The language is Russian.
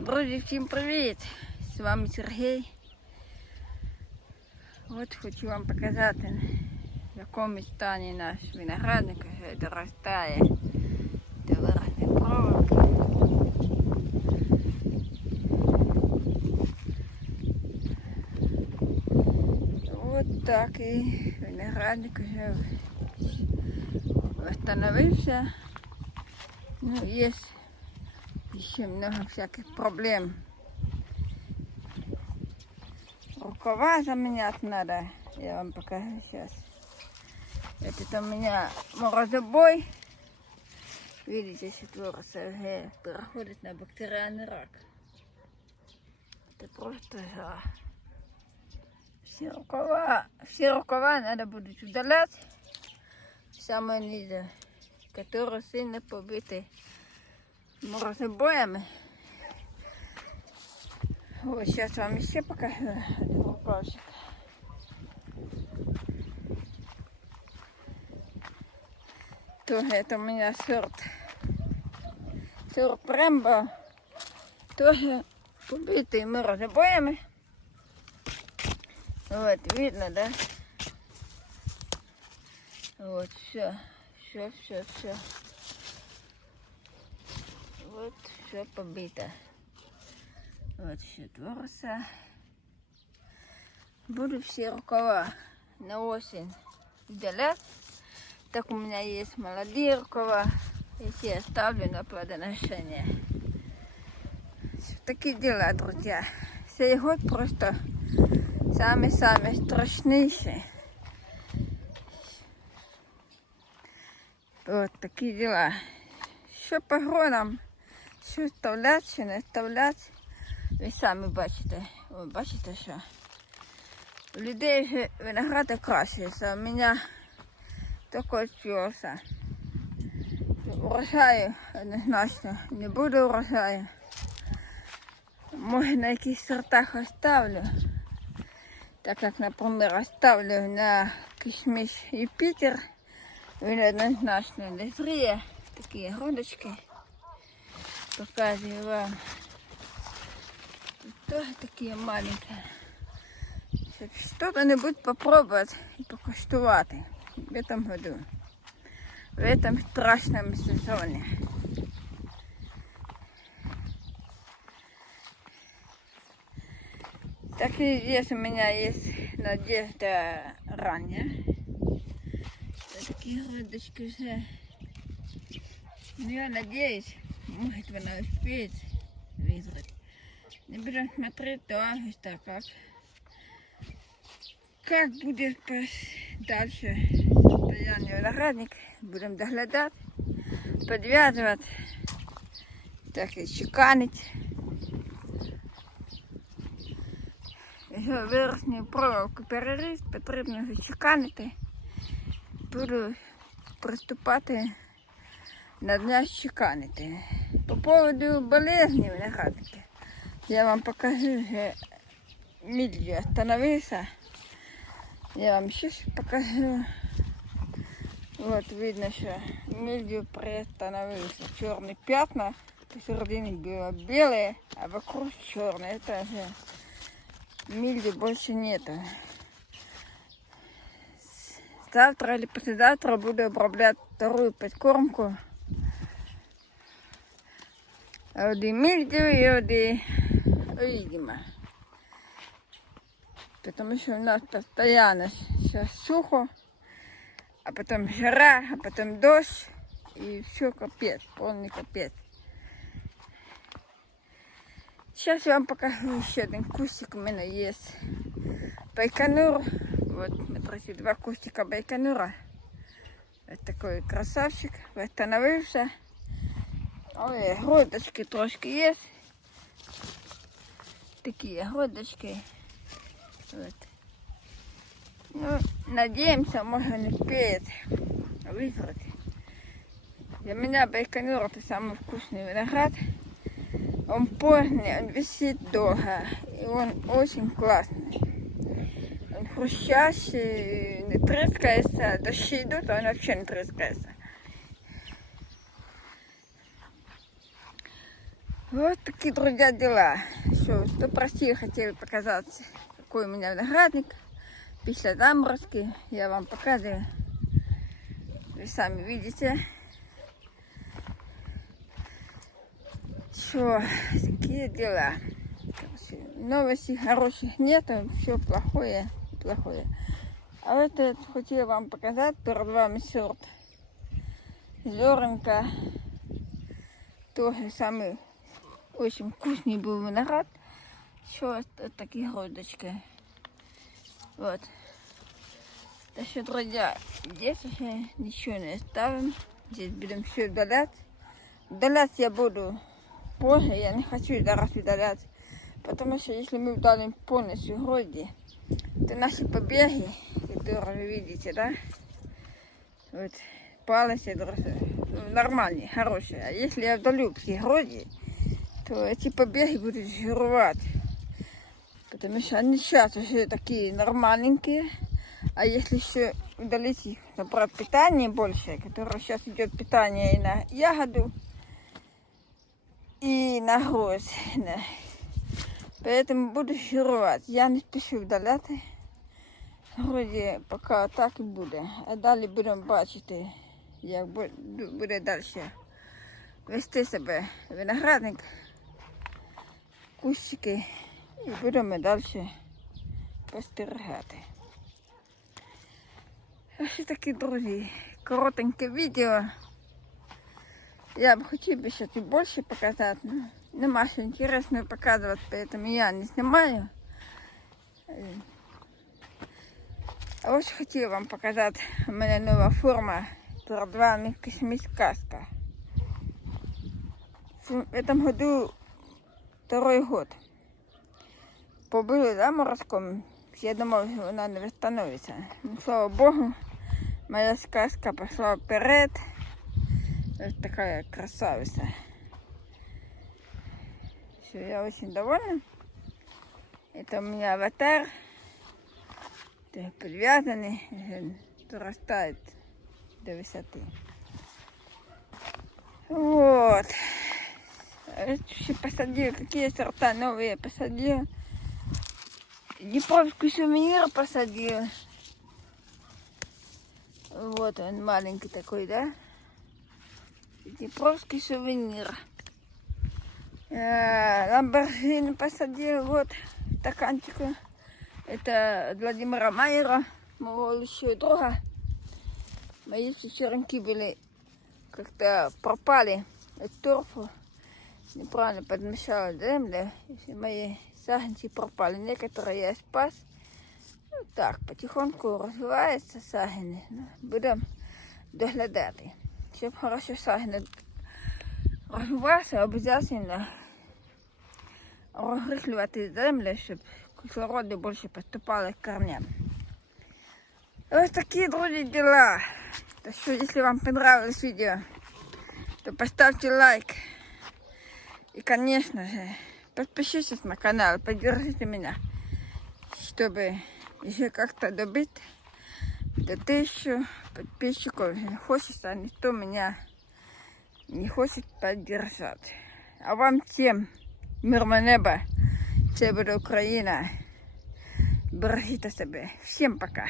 Друзі, всім привіт! З вами Сергій. От хочу вам показати, в якому стані наш виноградник вже доростає до верхньої проволоки. От так і виноградник вже восстановився. Ну, есть еще много всяких проблем. Рукава заменять надо. Я вам покажу сейчас. Это у меня морозобой. Видите, четверо СРГ переходит на бактериальный рак. Это просто жах. Все рукава, все рукава надо будет удалять. Самое ниже которые сильно побиті морозобоями. Ось зараз вам ще покажу один рукавчик. Тоже это у меня сорт. Сорт Рембо. Тоже побитый морозобоями. Вот, видно, да? Вот, все. Все, все, все. Вот все побито. Вот еще творца. Буду все рукава на осень удалять. Так у меня есть молодые рукава. Эти оставлю на плодоношение. Такие дела, друзья. Сей год просто самый-самый страшнейший. От такі діла. Що по гронам, що вставляти, що не вставляти. Ви самі бачите. Ви бачите, що у людей вже виноград окрасився, у мене тільки співся. Урожаю однозначно не буде урожаю. Може на якихось сортах оставлю. Так як, наприклад, оставлю на кишмиш Юпітер. Він однозначно не зріє. Такі грудочки. Показую вам. Тут теж такі маленькі. Щоб що-небудь попробувати і покуштувати в этом году. В этом страшном сезоне. Так и здесь у меня есть надежда ранняя. Такі грудочки вже. Ну, я надеюсь, может она успеет вызрать. Не будем смотреть до августа, как, как будет дальше состояние виноградник. Будем доглядать, подвязывать, так и чеканить. Верхню проволоку переріз, потрібно зачеканити буду приступати на дня чеканити. По поводу болезні виноградники. Я вам покажу, що мільдю остановився. Я вам ще покажу. Вот видно, що мильдю приостановился. Черные пятна, посередине было белое, а вокруг черное. Это же мильдю больше нету. Завтра или послезавтра буду обробляти вторую подкормку. Оди мильдю и оди видимо. Потому что у нас постоянно сейчас сухо, а потом жара, а потом дождь. И все капец, полный капец. Сейчас я вам покажу еще один кустик у меня есть. Байконур. Вот, смотрите, два кустика байконура. Вот такой красавчик, восстановился. Ой, грудочки трошки есть. Такие грудочки. Вот. Ну, надеемся, может он успеет вызрать. Для меня байконур это самый вкусный виноград. Он поздний, он висит долго, и он очень классный. Он хрустящий, не трескается, дожди идут, а он вообще не трескается. Вот такие, друзья, дела. Что, кто в России хотел показать, какой у меня виноградник. После заморозки я вам показываю. Вы сами видите. Что, такие дела. Новостей хороших нету, все плохое, плохое. А вот это хотела вам показать перед вами сорт. Зернка. Тоже самый очень вкусный был виноград. Еще вот такие гродочки. Вот. Так что, друзья, здесь уже ничего не ставим. Здесь будем все удалять. Удалять я буду позже, я не хочу зараз удалять. Потому что если мы удалим полностью гроди, то наши побеги, которые вы видите, да, вот, палочки нормальные, хорошие. А если я удалю все гроди, то эти побеги будут жировать. Потому что они сейчас уже такие нормальненькие. А если еще удалить их, набрать питание больше, которое сейчас идет питание и на ягоду, и на гроздь. да. Поэтому буду жирувати. Я не спішу вдаляти. Вроді поки так і буде. А далі будемо бачити, як бу- буде далі вести себе виноградник, кущики і будемо далі спостерігати. Ось такі, друзі, коротеньке відео. Я бы хотел бы сейчас и больше показать, но нема что интересного показывать, поэтому я не снимаю. Э, А ось хотела вам показать, у меня новая форма перед вами космическая. В этом году второй год. Побили заморозком, я думал, что она не восстановится. Ну, слава богу, моя сказка пошла вперед. Вот такая красавица. Все, я очень довольна. Это у меня аватар. Э, растает до высоты. Вот. Это еще посадил, какие сорта новые посадил. Днепровский сувенир посадил. Вот он маленький такой, да? Днепровский сувенир. Э, Ламборгини посадил, вот, стаканчику. Это Владимира Майера, моего лучшего друга. Мои сестренки были как-то пропали от торфа. Неправильно подмешала землю. и мои саженцы пропали. Некоторые я спас. Ну, так, потихоньку розвиваються сагини. Ну, будемо доглядати. Щоб хорошо сагини розвивався, обов'язково розрихлювати землю, щоб кислороду більше поступало к корням. Ось такі, друзі, дела. Так що, если вам понравилось видео, то поставьте лайк. И, конечно же, подпишитесь на канал, поддержите меня, чтобы еще как-то добить до тысячу подписчиков. Хочется, никто меня не хочет поддержать. А вам всем мирного неба. Це буде Україна. Бережіть себе. Всім пока.